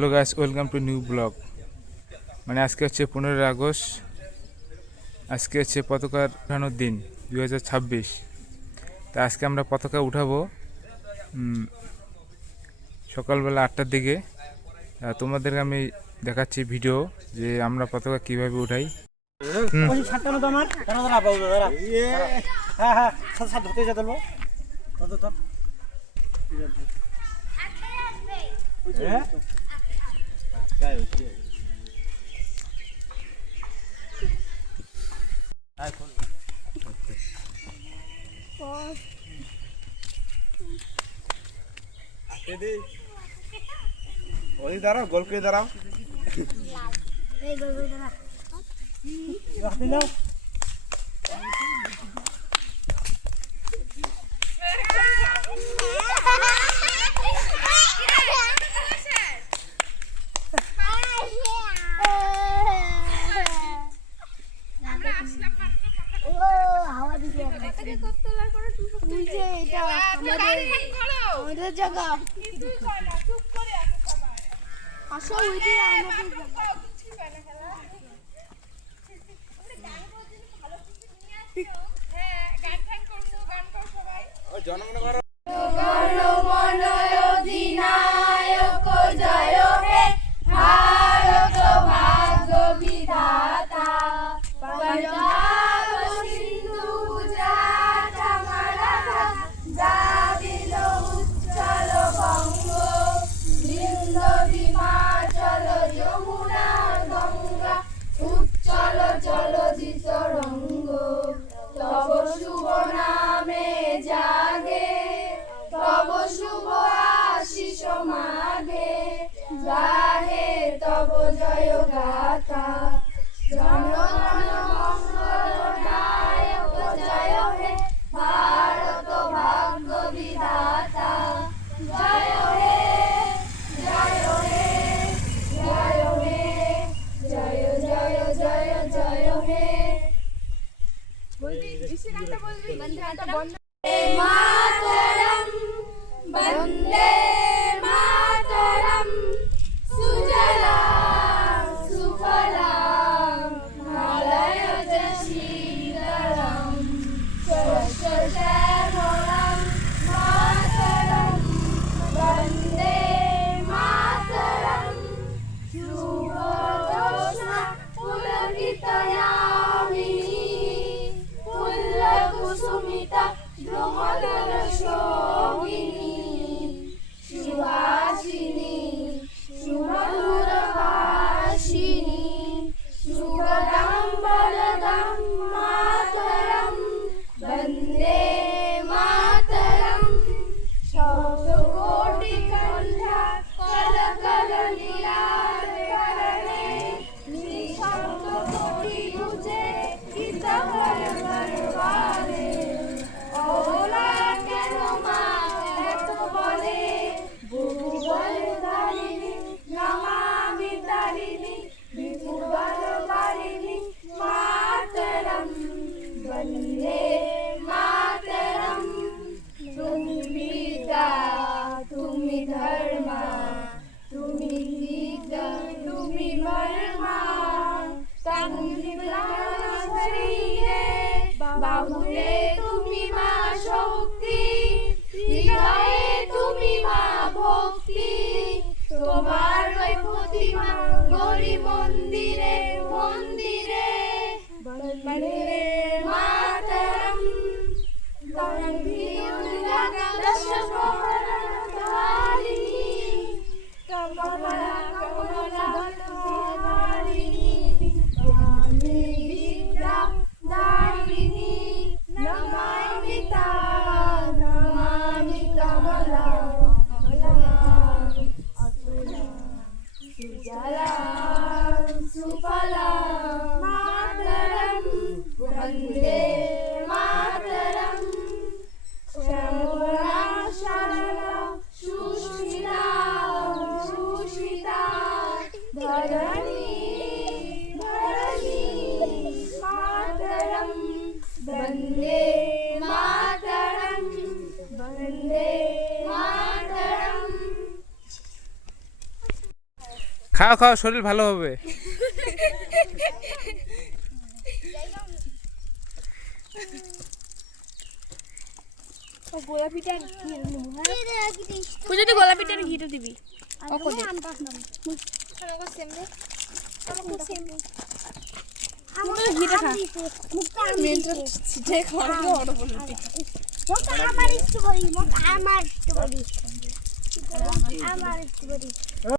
Hello guys, welcome to new blog. মানে আজকে হচ্ছে 15 আগস্ট, আজকে হচ্ছে পতাকা উঠানোর দিন 2026। তা আজকে আমরা পতাকা উঠাবো সকালবেলা 8টার দিকে। তোমাদেরকে আমি দেখাচ্ছি ভিডিও যে আমরা পতাকা কিভাবে উঠাই। দাঁড়াও, গোল করে দাঁড়াও। আমাদের জায়গা আসো ওইদিকে আমাদের জনগণ করো। খাও খাও, শরীর ভালো হবে। গোলাপিটা ঘিরে নেবো হ্যাঁ তুই যদি গোলাপিটার ঘিরে দিবি আমার ঘিরে খা আমার ইষ্ট করি আমার ইষ্ট করি আমার ইষ্ট করি